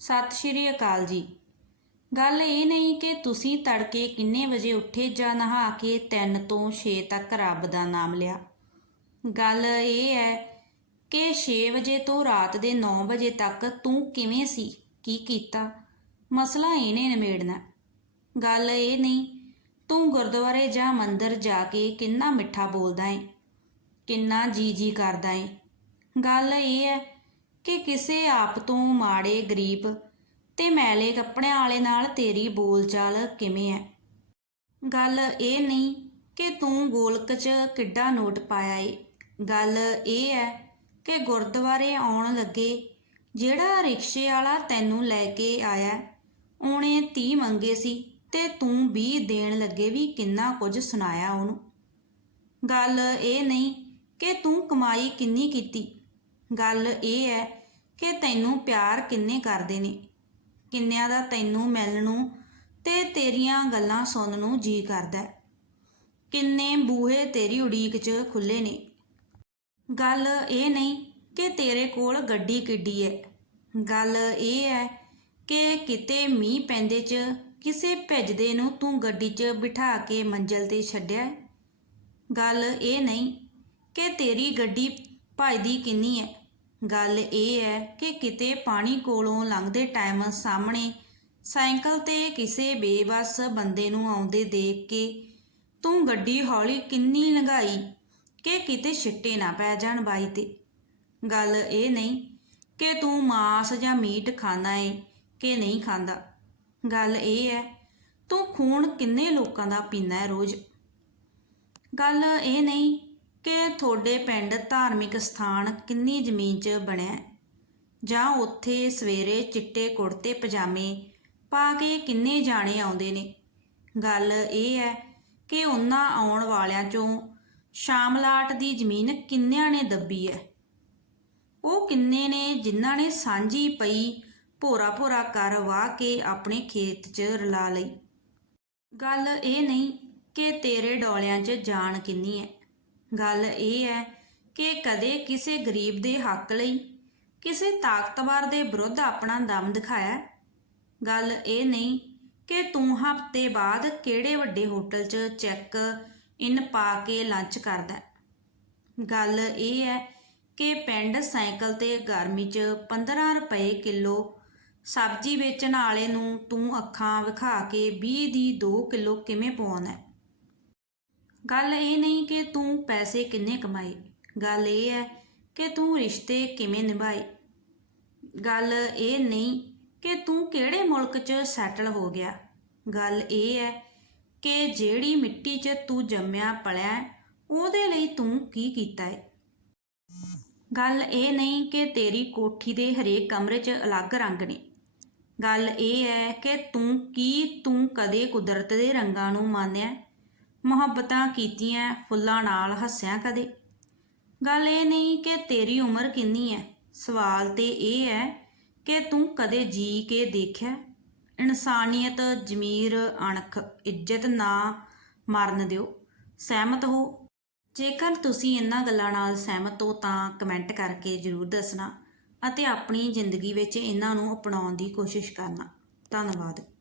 ਸਤਿ ਸ਼੍ਰੀ ਅਕਾਲ ਜੀ। ਗੱਲ ਇਹ ਨਹੀਂ ਕਿ ਤੁਸੀਂ ਤੜਕੇ ਕਿੰਨੇ ਵਜੇ ਉੱਠੇ ਜਾਂ ਨਹਾ ਕੇ 3 ਤੋਂ 6 ਤੱਕ ਰੱਬ ਦਾ ਨਾਮ ਲਿਆ। ਗੱਲ ਇਹ ਹੈ ਕਿ 6 ਵਜੇ ਤੋਂ ਰਾਤ ਦੇ 9 ਵਜੇ ਤੱਕ ਤੂੰ ਕਿਵੇਂ ਸੀ? ਕੀ ਕੀਤਾ? ਮਸਲਾ ਇਹਨੇ ਨਿਬੇੜਨਾ। ਗੱਲ ਇਹ ਨਹੀਂ, ਤੂੰ ਗੁਰਦੁਆਰੇ ਜਾਂ ਮੰਦਰ ਜਾ ਕੇ ਕਿੰਨਾ ਮਿੱਠਾ ਬੋਲਦਾ ਏ, ਕਿੰਨਾ ਜੀ ਜੀ ਕਰਦਾ ਏ। ਗੱਲ ਇਹ ਹੈ ਕਿ ਕਿਸੇ ਆਪ ਤੋਂ ਮਾੜੇ, ਗਰੀਬ ਤੇ ਮੈਲੇ ਕੱਪੜਿਆਂ ਵਾਲੇ ਨਾਲ ਤੇਰੀ ਬੋਲਚਾਲ ਕਿਵੇਂ ਹੈ ਗੱਲ ਇਹ ਨਹੀਂ ਕਿ ਤੂੰ ਗੋਲਕ 'ਚ ਕਿੱਡਾ ਨੋਟ ਪਾਇਆ ਏ। ਗੱਲ ਇਹ ਹੈ ਕਿ ਗੁਰਦੁਆਰੇ ਆਉਣ ਲੱਗੇ ਜਿਹੜਾ ਰਿਕਸ਼ੇ ਵਾਲਾ ਤੈਨੂੰ ਲੈ ਕੇ ਆਇਆ, ਉਹਨੇ 30 ਮੰਗੇ ਸੀ ਤੇ ਤੂੰ 20 ਦੇਣ ਲੱਗੇ ਵੀ ਕਿੰਨਾ ਕੁਝ ਸੁਣਾਇਆ ਉਹਨੂੰ। ਗੱਲ ਇਹ ਨਹੀਂ ਕਿ ਤੂੰ ਕਮਾਈ ਕਿੰਨੀ ਕੀਤੀ ਗੱਲ ਇਹ ਹੈ ਕਿ ਤੈਨੂੰ ਪਿਆਰ ਕਿੰਨੇ ਕਰਦੇ ਨੇ? ਕਿੰਨਿਆਂ ਦਾ ਤੈਨੂੰ ਮਿਲਣ ਨੂੰ ਤੇ ਤੇਰੀਆਂ ਗੱਲਾਂ ਸੁਣਨ ਨੂੰ ਜੀ ਕਰਦਾ ਹੈ। ਕਿੰਨੇ ਬੂਹੇ ਤੇਰੀ ਉਡੀਕ 'ਚ ਖੁੱਲੇ ਨੇ? ਗੱਲ ਇਹ ਨਹੀਂ ਕਿ ਤੇਰੇ ਕੋਲ ਗੱਡੀ ਕਿੱਡੀ ਹੈ। ਗੱਲ ਇਹ ਹੈ ਕਿ ਕਿਤੇ ਮੀਂਹ ਪੈਂਦੇ 'ਚ ਕਿਸੇ ਭਿੱਜਦੇ ਨੂੰ ਤੂੰ ਗੱਡੀ 'ਚ ਬਿਠਾ ਕੇ ਮੰਜ਼ਲ ਤੇ ਛੱਡਿਆ ਗੱਲ ਇਹ ਨਹੀਂ ਕਿ ਤੇਰੀ ਗੱਡੀ ਭਜਦੀ ਕਿੰਨੀ ਹੈ ਗੱਲ ਇਹ ਹੈ ਕਿ ਕਿਤੇ ਪਾਣੀ ਕੋਲੋਂ ਲੰਘਦੇ ਟਾਈਮ ਸਾਹਮਣੇ ਸਾਈਕਲ ਤੇ ਕਿਸੇ ਬੇਬਸ ਬੰਦੇ ਨੂੰ ਆਉਂਦੇ ਦੇਖ ਕੇ, ਤੂੰ ਗੱਡੀ ਹੌਲੀ ਕਿੰਨੀ ਲੰਘਾਈ? ਕਿ ਕਿਤੇ ਛਿੱਟੇ ਨਾ ਪੈ ਜਾਣ ਬਾਈ ਤੇ? ਗੱਲ ਇਹ ਨਹੀਂ ਕਿ ਤੂੰ ਮਾਸ ਜਾਂ ਮੀਟ ਖਾਂਦਾ ਏ ਕਿ ਨਹੀਂ ਖਾਂਦਾ। ਗੱਲ ਇਹ ਹੈ ਤੂੰ ਖੂਨ ਕਿੰਨੇ ਲੋਕਾਂ ਦਾ ਪੀਂਦਾ ਹੈ ਰੋਜ਼? ਗੱਲ ਇਹ ਨਹੀਂ ਕਿ ਤੁਹਾਡੇ ਪਿੰਡ ਧਾਰਮਿਕ ਸਥਾਨ ਕਿੰਨੀ ਜ਼ਮੀਨ 'ਚ ਬਣਿਆ ਜਾਂ ਉੱਥੇ ਸਵੇਰੇ ਚਿੱਟੇ ਕੁੜਤੇ, ਪਜਾਮੇ ਪਾ ਕੇ ਕਿੰਨੇ ਜਾਣੇ ਆਉਂਦੇ ਨੇ? ਗੱਲ ਇਹ ਹੈ ਕਿ ਉਹਨਾਂ ਆਉਣ ਵਾਲਿਆਂ 'ਚੋਂ ਸ਼ਾਮਲਾਟ ਦੀ ਜ਼ਮੀਨ ਕਿੰਨਿਆਂ ਨੇ ਦੱਬੀ ਹੈ? ਉਹ ਕਿੰਨੇ ਨੇ ਜਿਨ੍ਹਾਂ ਨੇ ਸਾਂਝੀ ਪਈ ਭੋਰਾ ਭੋਰਾ ਕਰ ਵਾਹ ਕੇ ਆਪਣੇ ਖੇਤ 'ਚ ਰਲਾ ਲਈ? ਗੱਲ ਇਹ ਨਹੀਂ ਕਿ ਤੇਰੇ ਡੋਲਿਆਂ 'ਚ ਜਾਨ ਕਿੰਨੀ ਹੈ। ਗੱਲ ਇਹ ਹੈ ਕਿ ਕਦੇ ਕਿਸੇ ਗਰੀਬ ਦੇ ਹੱਕ ਲਈ, ਕਿਸੇ ਤਾਕਤਵਰ ਦੇ ਵਿਰੁੱਧ ਆਪਣਾ ਦਮ ਦਿਖਾਇਆ ਗੱਲ ਇਹ ਨਹੀਂ ਕਿ ਤੂੰ ਹਫ਼ਤੇ ਬਾਅਦ ਕਿਹੜੇ ਵੱਡੇ ਹੋਟਲ 'ਚ ਚੈੱਕ ਇਨ ਪਾ ਕੇ ਲੰਚ ਕਰਦਾ ਗੱਲ ਇਹ ਹੈ ਕਿ ਪਿੰਡ ਸਾਈਕਲ ਤੇ ਗਰਮੀ 'ਚ 15 ਰੁਪਏ ਕਿਲੋ ਸਬਜ਼ੀ ਵੇਚਣ ਵਾਲੇ ਨੂੰ ਤੂੰ ਅੱਖਾਂ ਵਿਖਾ ਕੇ 20 ਦੀ 2 ਕਿਲੋ ਕਿਵੇਂ ਪਵਾਉਣਾ ਗੱਲ ਇਹ ਨਹੀਂ ਕਿ ਤੂੰ ਪੈਸੇ ਕਿੰਨੇ ਕਮਾਏ। ਗੱਲ ਇਹ ਹੈ ਕਿ ਤੂੰ ਰਿਸ਼ਤੇ ਕਿਵੇਂ ਨਿਭਾਏ। ਗੱਲ ਇਹ ਨਹੀਂ ਕਿ ਤੂੰ ਕਿਹੜੇ ਮੁਲਕ 'ਚ ਸੈਟਲ ਹੋ ਗਿਆ। ਗੱਲ ਇਹ ਹੈ ਕਿ ਜਿਹੜੀ ਮਿੱਟੀ 'ਚ ਤੂੰ ਜੰਮਿਆ, ਪਲਿਆ ਉਹਦੇ ਲਈ ਤੂੰ ਕੀ ਕੀਤਾ ਹੈ। ਗੱਲ ਇਹ ਨਹੀਂ ਕਿ ਤੇਰੀ ਕੋਠੀ ਦੇ ਹਰੇਕ ਕਮਰੇ 'ਚ ਅਲੱਗ ਰੰਗ ਨੇ। ਗੱਲ ਇਹ ਹੈ ਕਿ ਤੂੰ ਕੀ ਤੂੰ ਕਦੇ ਕੁਦਰਤ ਦੇ ਰੰਗਾਂ ਨੂੰ ਮਾਨਿਆ ਮੁਹੱਬਤਾਂ ਕੀਤੀਆਂ, ਫੁੱਲਾਂ ਨਾਲ ਹੱਸਿਆ ਕਦੇ। ਗੱਲ ਇਹ ਨਹੀਂ ਕਿ ਤੇਰੀ ਉਮਰ ਕਿੰਨੀ ਹੈ ਸਵਾਲ ਤੇ ਇਹ ਹੈ ਕਿ ਤੂੰ ਕਦੇ ਜੀ ਕੇ ਦੇਖਿਆ? ਇਨਸਾਨੀਅਤ, ਜ਼ਮੀਰ, ਅਣਖ, ਇੱਜ਼ਤ ਨਾ ਮਰਨ ਦਿਓ। ਸਹਿਮਤ ਹੋ। ਜੇਕਰ ਤੁਸੀਂ ਇਹਨਾਂ ਗੱਲਾਂ ਨਾਲ ਸਹਿਮਤ ਹੋ ਤਾਂ ਕਮੈਂਟ ਕਰਕੇ ਜਰੂਰ ਦੱਸਣਾ ਅਤੇ ਆਪਣੀ ਜ਼ਿੰਦਗੀ ਵਿੱਚ ਇਹਨਾਂ ਨੂੰ ਅਪਣਾਉਣ ਦੀ ਕੋਸ਼ਿਸ਼ ਕਰਨਾ। ਧੰਨਵਾਦ।